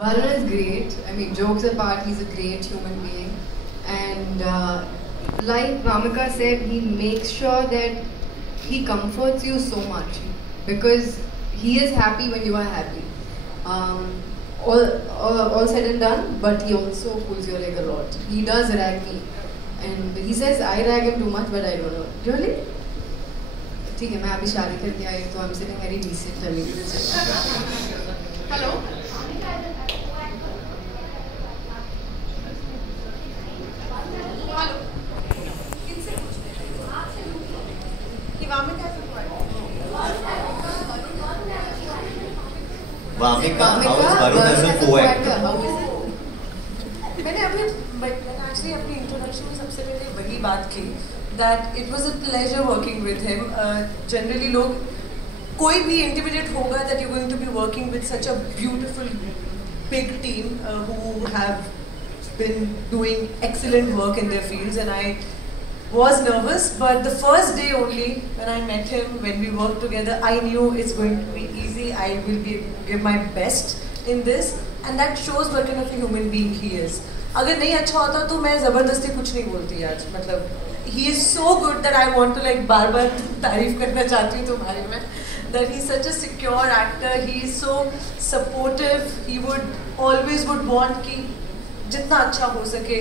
Varun is great. I mean, jokes apart, he's a great human being. And like Ramika said, he makes sure that he comforts you so much because he is happy when you are happy. Um, all said and done, but he also pulls your leg a lot. He does rag me. And he says I rag him too much, but I don't know. Really? ठीक है मैं अभी शादी करके आई तो I'm sitting very decent अभी. Hello. Vamika, how is Varun as a co-actor? मैंने actually अपनी introduction में सबसे पहले वही बात की that it was a pleasure working with him. Generally लोग कोई भी intimidate होगा that you're going to be working with such a beautiful big team who have been doing excellent work in their fields, and I was nervous, but the first day only when I met him, when we worked together, I knew it's going to be easy. I will give my best in this, and that shows what kind of a human being he is. अगर नहीं अच्छा होता तो मैं ज़बरदस्ती कुछ नहीं बोलती आज. मतलब he is so good that I want to like बार-बार तारीफ करना चाहती हूँ तुम्हारे में. That he's such a secure actor. He is so supportive. He always would want कि जितना अच्छा हो सके.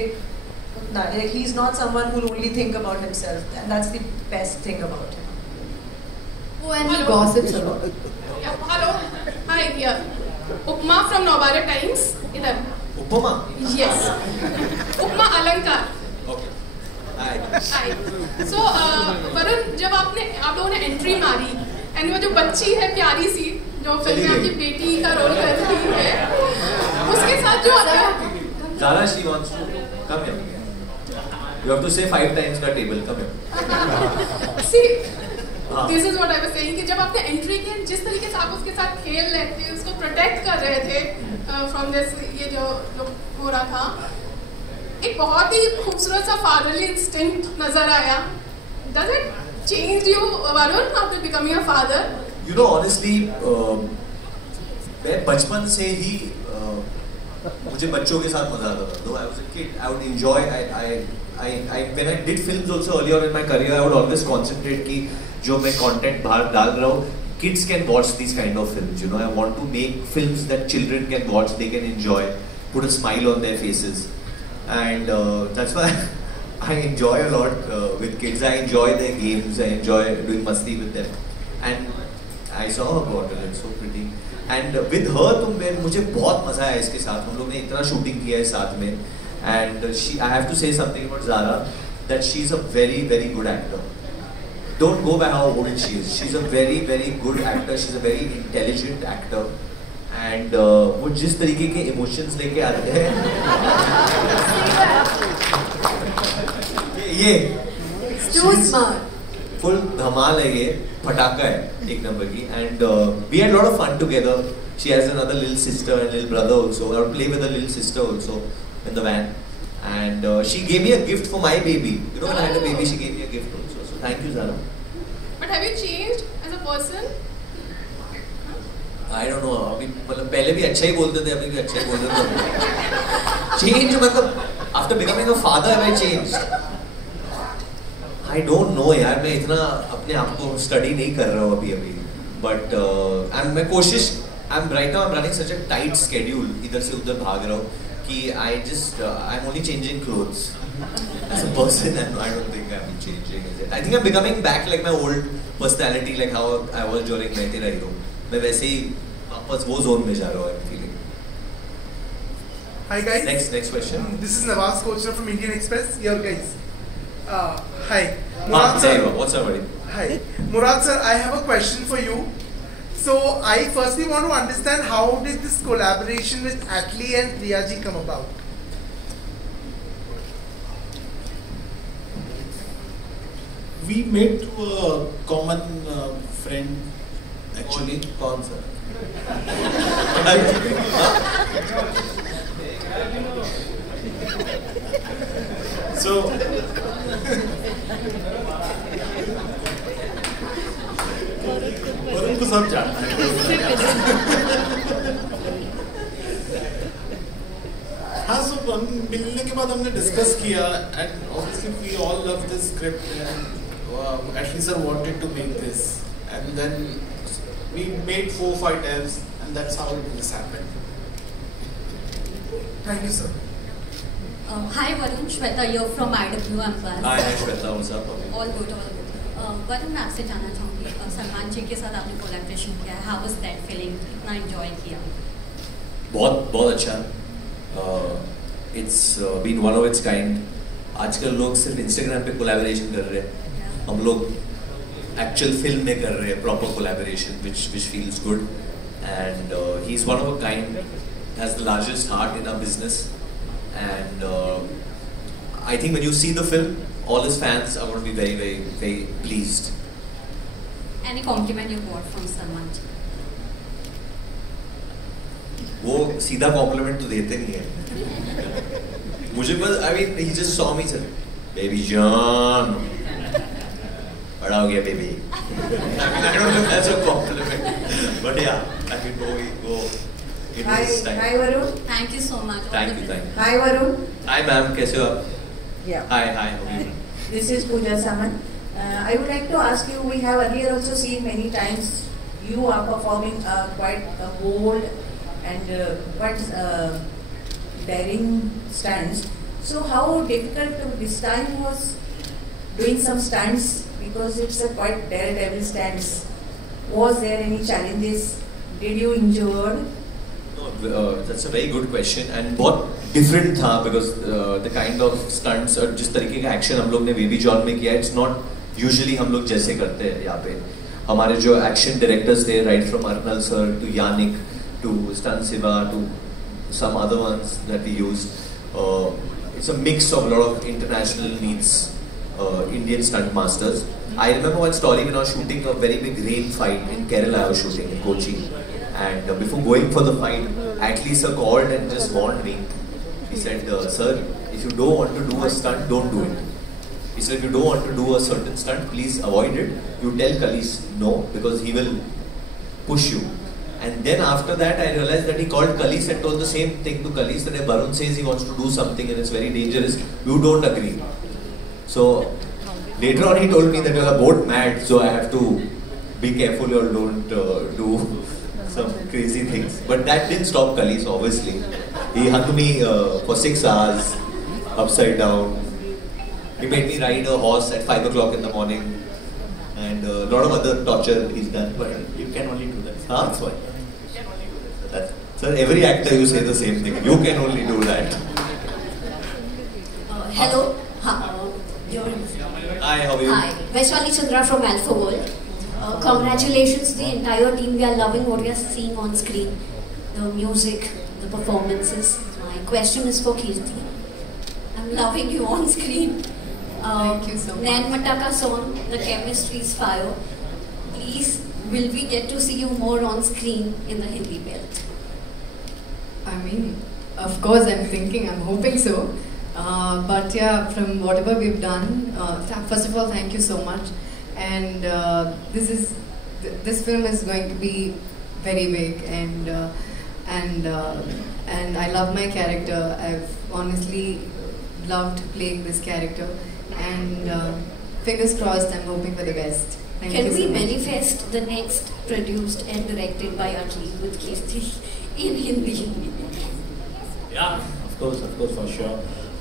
He's not someone who will only think about himself, and that's the best thing about him. Oh, and he gossips a lot. Yeah, hello. Hi, yeah. Upma from Navara Times. Idhar. Upama? Yes. Upma Alankar. Okay. Hi. Hi. So, Varun, जब आप लोगों ने entry मारी, and वो जो बच्ची है प्यारी सी, जो फिल्म में आपकी बेटी का रोल कर रही है, उसके साथ जो Zara, she wants to come here. You have to say 5 times the table. Come here. See, this is what I was saying कि जब आपने एंट्री की, जिस तरीके से आप उसके साथ खेल रहे थे, उसको प्रोटेक्ट कर रहे थे फ्रॉम दिस ये जो हो रहा था, एक बहुत ही खूबसूरत सा फादरली इंस्टिंक्ट नजर आया. Does it change you, Varun, after becoming a father? You know, honestly, मैं बचपन से ही मुझे बच्चों के साथ मजा आता था. Though I was a kid, I would enjoy. When I did films also earlier in my career, I would always concentrate कि जो मैं content बाहर डाल रहा हूँ, kids can watch these kind of films. You know, I want to make films that children can watch, they can enjoy, put a smile on their faces, and that's why I enjoy a lot with kids. I enjoy their games. I enjoy doing masti with them, and I saw her daughter. It's so pretty. And with her, मुझे बहुत मजा आया इसके साथ. हम लोग ने इतना शूटिंग किया है साथ में. And I have to say something about Zara, that she's a very, very good actor. Don't go by how old she is. She's a very, very good actor. She's a very intelligent actor. And वो जिस तरीके के emotions लेके आते हैं, ये Too smart. Full धमाल है ये, पटाखा है एक नंबर की. And we had a lot of fun together. She has another little sister and little brother also. I would play with her little sister also in the van. And she gave me a gift for my baby. You know, when I had a baby, she gave me a gift also. So thank you, Zara. But have you changed as a person? I don't know. अभी मतलब पहले भी अच्छा ही बोलते थे, अभी भी अच्छा ही बोलते थे. Change मतलब after becoming a father, have I changed? I don't know यार, मैं इतना अपने आप को स्टडी नहीं कर रहा हूँ अभी. But मैं कोशिश, right now I'm running such a tight schedule, इधर से उधर भाग रहा हूँ कि I'm only changing clothes. As a person, I don't think I'm changing. I think I'm becoming back like my old personality, like how I was during मैं तेरा hero. मैं वैसे ही वापस वो zone में जा रहा हूँ. I'm feeling. Hi guys. Next question. This is Nawaz Kochra from Indian Express. Here guys. Hi. Murad sir. What's up, buddy? Hi. Murad sir, I have a question for you. So I firstly want to understand how did this collaboration with Atlee and Priyaji come about? We met through a common friend actually. कौन सा? So Varun को सब जानता है. हाँ, so हम मिलने के बाद हमने डिस्कस किया and obviously we all love this script and Ashley sir wanted to make this and then we made 4-5 times and that's how this happened. Thank you, sir. Hi Varun, Shweta here from IW Empire. Hi Shweta, what's up? All good, all good. Varun मैं आपसे जानना चाहूँगी सलमान जी के साथ आपने collaboration किया है, how was that feeling? कितना enjoy किया? बहुत अच्छा. It's been one of its kind. आजकल लोग सिर्फ Instagram पे कोलैबोरेशन कर रहे हैं, हम लोग actual film में कर रहे हैं proper collaboration, which feels good. And he's one of a kind, has the largest heart in our business. And I think when you see the film, all his fans are going to be very, very, very pleased. Any compliment you got from Salman ji? वो सीधा compliment तो देते नहीं है. मुझे बस, I mean, he just saw me, said, "Baby John, बड़ा हो गया baby." I mean, I don't know if that's a compliment, but yeah, I mean, go. Hi Varun. Thank you so much. Thank you. Hi Varun. Hi ma'am, कैसे हो आप? Yeah. Hi. This is Pooja Saman. I would like to ask you, we have earlier also seen many times you are performing quite bold and quite daring stunts. So how difficult this time was doing some stunts, because it's a quite daredevil stunts. Was there any challenges? Did you injure? No, that's a very good question and बहुत different था because the kind of stunts और जिस तरीके का action हम लोग ने Baby John में किया, it's not usually हम लोग जैसे करते हैं यहाँ पे. हमारे जो action directors थे, right from Arnal sir to Yannick to Stan Siva to some other ones that we used, it's a mix of a lot of international meets Indian stunt masters. I remember one story when I was shooting a very big rain fight in Kerala. I was shooting in Kochi. And before going for the fight, Atlee sir called and just warned me. He said, "Sir, if you don't want to do a stunt, don't do it." He said, "If you don't want to do a certain stunt, please avoid it. You tell Kalis no, because he will push you." And then after that, I realized that he called Kalis and told the same thing to Kalis that if Varun says he wants to do something and it's very dangerous, you don't agree. So later on, he told me that you are both mad, so I have to be careful or don't do some crazy things. But that didn't stop Kalis, obviously. He hugged me for 6 hours, upside down. He made me ride a horse at 5 o'clock in the morning. And a lot of other torture he's done. But you can only do that. That's why. You can only do that. Sir, every actor you say the same thing. You can only do that. Hello. Hi, how are you? Hi, Vaishali Chandra from Alpha World. Congratulations to the entire team. We are loving what we are seeing on screen. The music, the performances. My question is for Kirti. I'm loving you on screen. Thank you so much. Nain Mataka song, the chemistry is fire. Please, will we get to see you more on screen in the Hindi belt? I mean, of course I'm thinking, I'm hoping so. But yeah, from whatever we've done, first of all, thank you so much. And this film is going to be very big, and I love my character. I've honestly loved playing this character, and fingers crossed, I'm hoping for the best. Thank Can you we so much. manifest the next produced and directed by Atlee with Kirti in Hindi? Yeah, of course, for sure.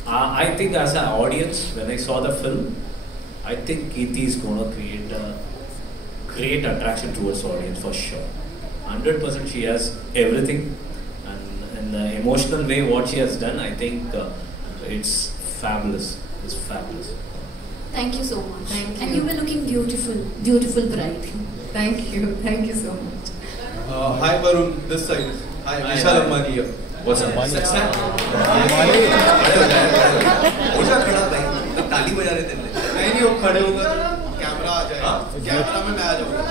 I think as an audience, when I saw the film, I think Kirti is going to create a great attraction towards the audience for sure. 100% she has everything, and in the emotional way what she has done, I think it's fabulous. It's fabulous. Thank you so much. Thank And you. you were looking beautiful bride. Thank you so much. Hi Varun, this side. Hi, Vishal Ammani here. What's up? Success? ताली बजा रहे थे नहीं वो खड़े होगा camera आ जाएगा camera में मैं आ जाऊंगा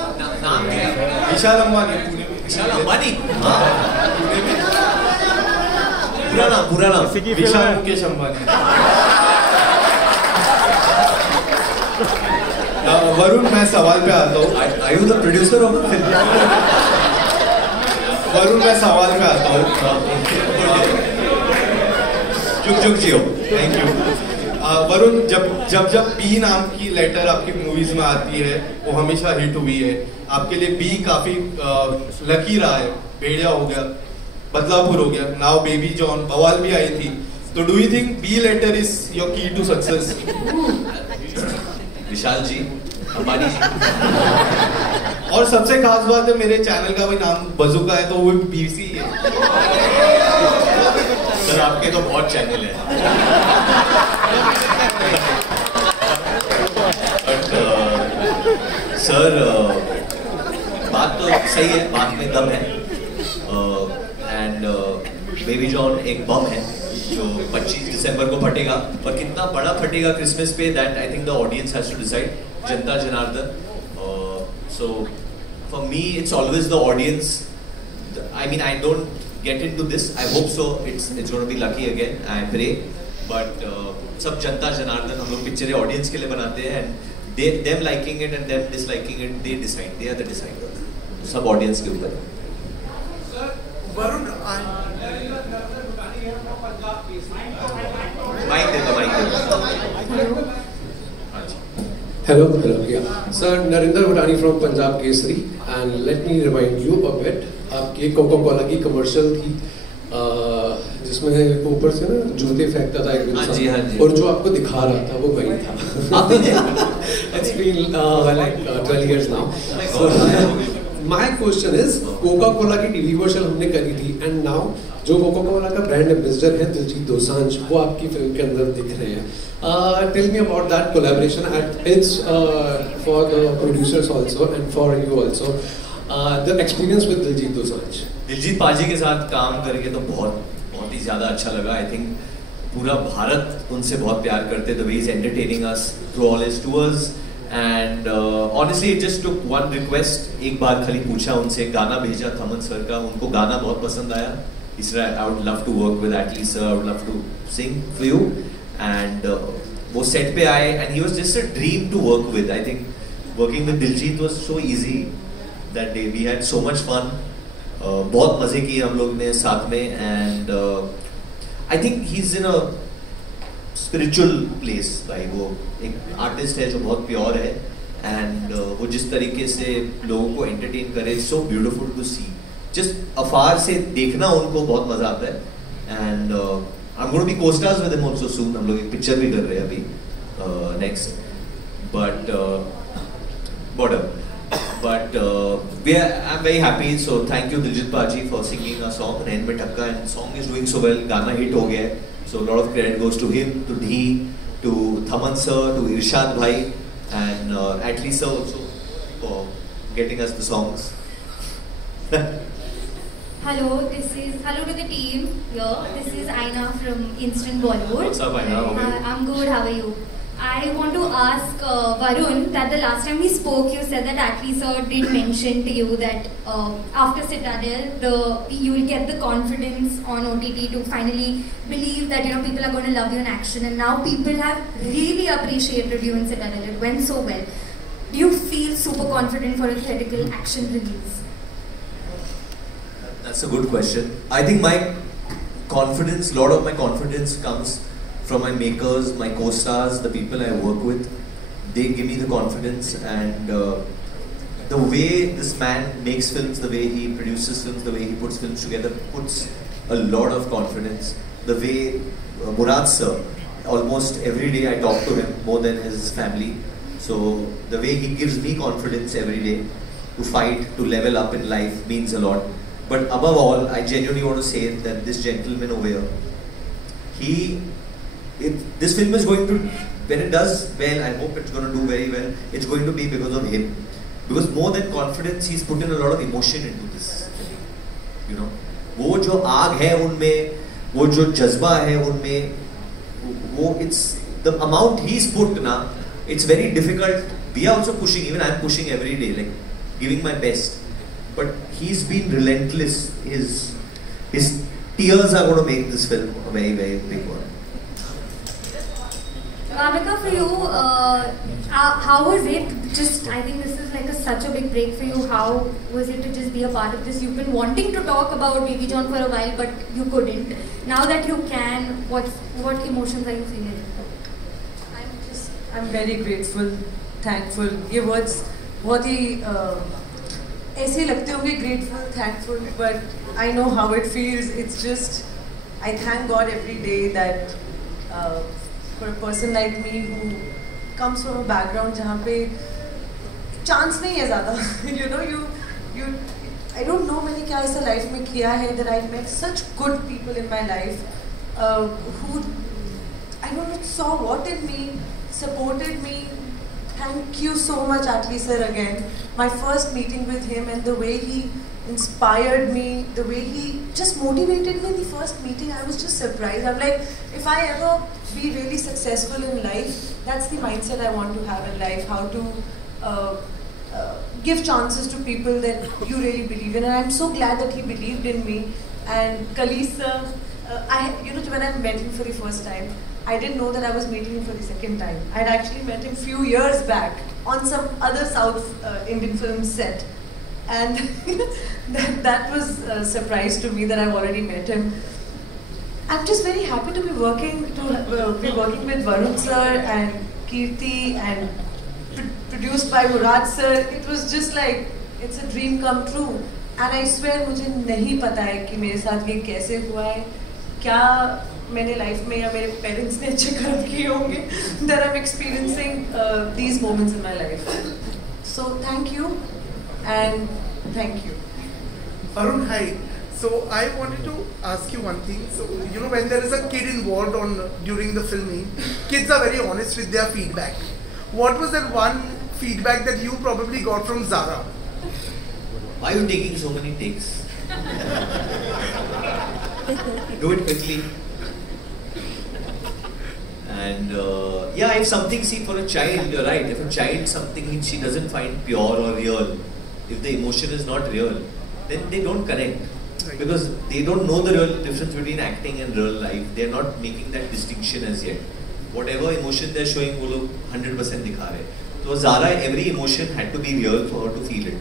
नाम क्या है? विशाल अम्बानी पुणे में विशाल अंबानी? पुणे में पूरा नाम विशाल मुकेश अम्बानी वरुण मैं सवाल पे आता हूँ Are you the producer of the film? Varun मैं सवाल पे आता हूँ जुग जुग जियो, थैंक यू। वरुण, जब बी नाम की लेटर आपकी मूवीज में आती है वो हमेशा हिट हुई है। आपके लिए बी काफी लकी रहा है। भेड़िया हो गया, बदलापुर हो गया, नाउ बेबी जॉन, बवाल भी आई थी। तो do you think B letter is your key to success? Vishal ji, Ambani ji. और सबसे खास बात है, मेरे चैनल का भी नाम बजुका है, तो वो बीसी है। सर आपके तो बहुत चैनल है। सर बात तो सही है, बात में दम है। एंड बेबी जॉन एक बम है जो 25 दिसंबर को फटेगा, और कितना बड़ा फटेगा क्रिसमस पे, that I think the audience has to decide, जनता जनार्दन। So for me it's always the audience. I mean, I don't get into this. I hope so. It's going to be lucky again. I pray. But सब जनता जनार्दन, हम लोग पिक्चरें audience के लिए बनाते हैं, and them liking it and them disliking it, they decide. They are the deciders. सब audience के ऊपर है। वरुण, माइक दे दो। Hello, yeah. Sir, Narinder Bhutani from Punjab Kesari, and let me remind you a bit. आपकी Coca Cola की commercial थी जिसमें ऊपर से ना जूते फेंकता था एक इंसान, और जो आपको दिखा रहा था वो वही था। It's been like 12 years now. So my question is, Coca Cola की टीवी वर्जन हमने करी थी, एंड नाउ जो कोका कोला का ब्रांड एम्बेसडर है दिलजीत दोसांझ, वो आपकी फिल्म के अंदर दिख रहे हैं। Tell me about that collaboration. It's for the producers also and for you also. The experience with Diljit Dosanjh. Diljit पाजी के साथ काम करके तो बहुत ही ज़्यादा अच्छा लगा। आई थिंक पूरा भारत उनसे बहुत प्यार करते, the way is entertaining us through all his tours, and honestly it just took one request. एक बार खाली पूछा उनसे, गाना भेजा थमन सर का, उनको गाना बहुत पसंद आया। इसलिए I would love to work with Atlee sir, I would love to sing for you, and वो सेट पे आए, and he was just a dream to work with. I think working with Diljit was so easy that day. We had so much fun. बहुत मजे किए हम लोग ने साथ में, and I think he's in a spiritual place. भाई वो एक आर्टिस्ट है जो बहुत प्योर है, and वो जिस तरीके से लोगों को entertain करे, so beautiful to see. Just अफार से देखना उनको बहुत मजा आता है, and I'm going to be co-stars with him also soon. हम लोग एक पिक्चर भी कर रहे हैं अभी next, but I'm very happy. So thank you Diljit Paji for singing a song Nain Mein Thakka, and song is doing so well. Gana hit ho gaya, so a lot of credit goes to him, to Dhee, to Thaman sir, to Irshad bhai, and Atlee sir also for getting us the songs. Hello to the team here. This is Aina from Instant Bollywood. What's up, Aina? How are you? I'm good. How are you? I want to ask Varun that the last time we spoke, you said that Atlee sir did mention to you that after Citadel, you will get the confidence on OTT to finally believe that people are going to love you in action, and now people have really appreciated you in Citadel. It went so well. Do you feel super confident for a theatrical action release? That's a good question. I think my confidence, a lot of my confidence comes from my makers, my co-stars, the people I work with. They give me the confidence, and the way this man makes films, the way he produces films, the way he puts films together, puts a lot of confidence. The way Murad sir, almost every day I talk to him more than his family. So the way he gives me confidence every day to fight, to level up in life means a lot. But above all, I genuinely want to say that this gentleman over here, this film is going to, when it does well, I hope it's going to do very well, it's going to be because of him. Because more than confidence, he's put in a lot of emotion into this film. वो जो आग है उनमें, वो जो जज्बा है उनमें, वो it's the amount he's put na, it's very difficult. We are also pushing, even I'm pushing every day, like giving my best. But he's been relentless. His tears are going to make this film a very, very big one. Ramika, for you, How was it? Just, I think this is like such a big break for you. How was it to just be a part of this? You've been wanting to talk about Baby John for a while, but you couldn't. Now that you can, what emotions are you feeling? I'm very grateful, thankful. ये words बहुत ही ऐसे लगते होंगे, grateful, thankful, but I know how it feels. It's just, I thank God every day that for a person like me who comes from a background जहाँ पे chance नहीं है ज़्यादा. You know, you I don't know मैंने क्या ऐसा life में किया है that I met such good people in my life who I don't know saw what in me, supported me. Thank you so much, Atlee sir, again. My first meeting with him and the way he inspired me, the way he just motivated me in the first meeting, I was just surprised. I'm like, if I ever be really successful in life, that's the mindset I want to have in life, how to give chances to people that you really believe in. And I'm so glad that he believed in me. And Kalees sir, when I met him for the first time, I didn't know that I was meeting him for the second time. I had actually met him few years back on some other South Indian film set. And that was a surprise to me that I've already met him. I'm just very happy to be working with Varun sir and Kirti and produced by Murad sir. It was just like, it's a dream come true. And I swear मुझे नहीं पता है कि मेरे साथ ये कैसे हुआ है, क्या मैंने लाइफ में या मेरे पेरेंट्स ने अच्छे कर्म किए होंगे that I'm experiencing these moments in my life. So thank you and thank you. Arun, hi. So I wanted to ask you one thing. So you know, when there is a kid involved during the filming, kids are very honest with their feedback. What was that one feedback that you probably got from Zara? Why are you taking so many takes? Do it quickly. And yeah, if something, see, for a child, you're right, if a child something she doesn't find pure or real, if the emotion is not real, then they don't connect. Because they don't know the real difference between acting and real life. They're not making that distinction as yet. Whatever emotion they're showing, वो लोग 100% दिखा रहे. So Zara, every emotion had to be real for her to feel it.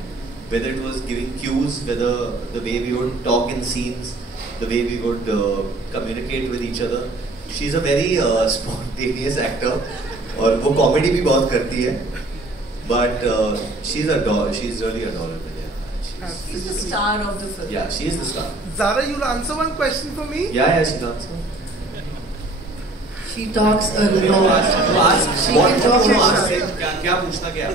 Whether it was giving cues, whether the way we would talk in scenes, the way we would communicate with each other. She's a very spontaneous actor, और वो comedy भी बहुत करती है. But she's really adorable. Yeah. She's the star of the film. Yeah, she is the star. Zara, you'll answer one question for me? Yeah, she'll answer. She talks a lot. क्या पूछना क्या?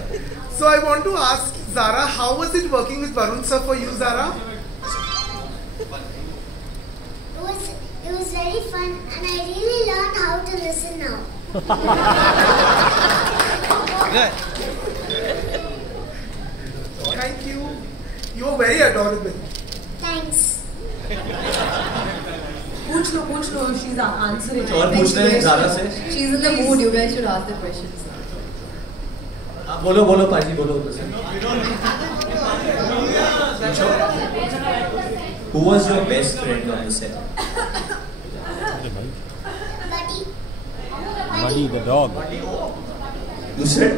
So I want to ask Zara, how was it working with Varun sir for you, Zara? It was very fun, and I really learned how to listen now. Good. Thank you. You are very adorable. Thanks. पूछ लो, she's answering. और पूछना है ज़ारा से? She's in the mood. You guys should ask the questions. बोलो पाजी बोलो Who was your best friend on the set? Buddy the dog. You said?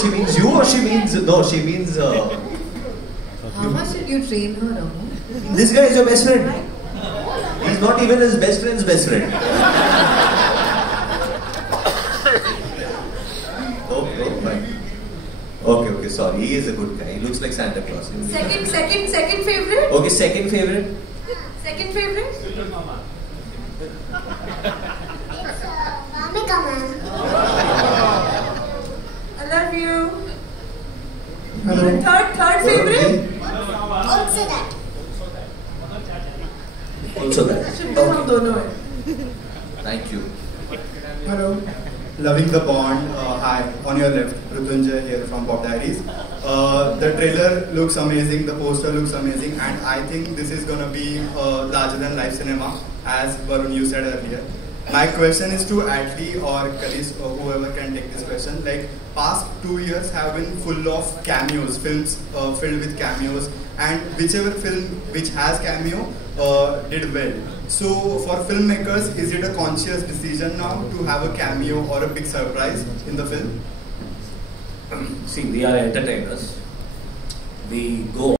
She means you or she means no? She means. How much did you train her, Amol? This guy is your best friend. He's not even his best friend's best friend. Okay, sorry. He is a good guy. He looks like Santa Claus. Second favorite? Okay, second favorite? Second favorite? It's Bhamika ma'am. I love you. Hello. Third favorite? Also that. Also that. हम दोनों हैं. Thank you. Hello. Loving the Bond. Hi, on your left, Rutunjay here from Pop Diaries. The trailer looks amazing, the poster looks amazing, and I think this is gonna be larger than life cinema, as Varun you said earlier. My question is to Atlee or Kalees or whoever can take this question. Like, past 2 years have been full of cameos, films filled with cameos, and whichever film which has cameo did well. So for filmmakers, is it a conscious decision now to have a cameo or a big surprise in the film? See, we are entertainers. We go